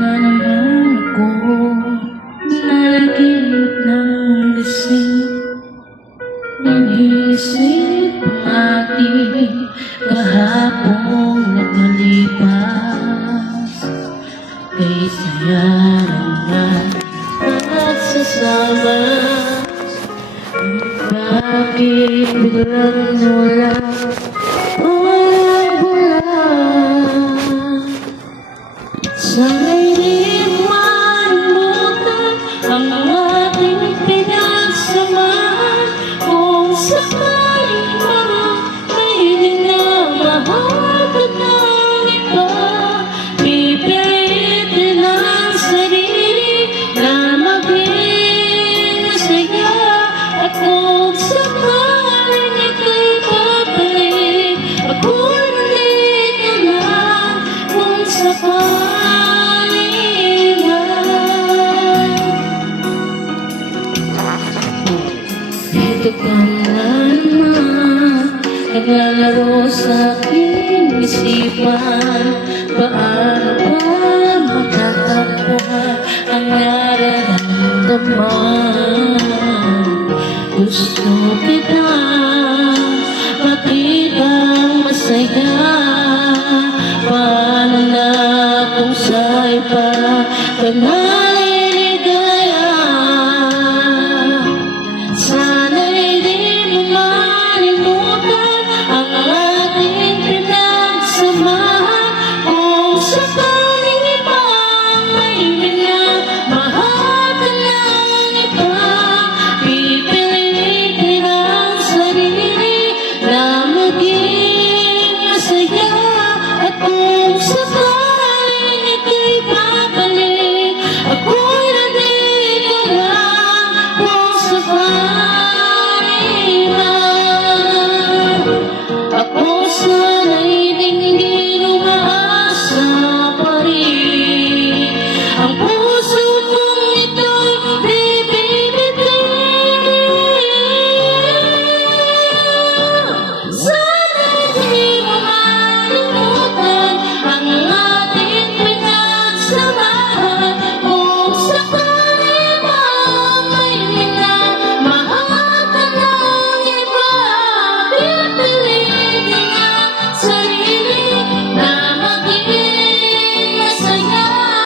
na naman ako nanaginip ng gising. Inisip ang ating kahapong nakalipas. Kay saya naman magsasama. Bakit biglang wala? Sana'y di manimutan ang ating pinagsamahan. Kung sakaling may minamahal ka ng iba, pipilitin ang sarili na maging masaya. At kung sakaling ika'y babalik, ako nandito lang. Kung sakaling ito ka na naman, naglalaro sa aking isipan. Paano ba matatakbuhan ang nararamdaman? Gusto kita makitang masaya. Paano na kung sa iba ka na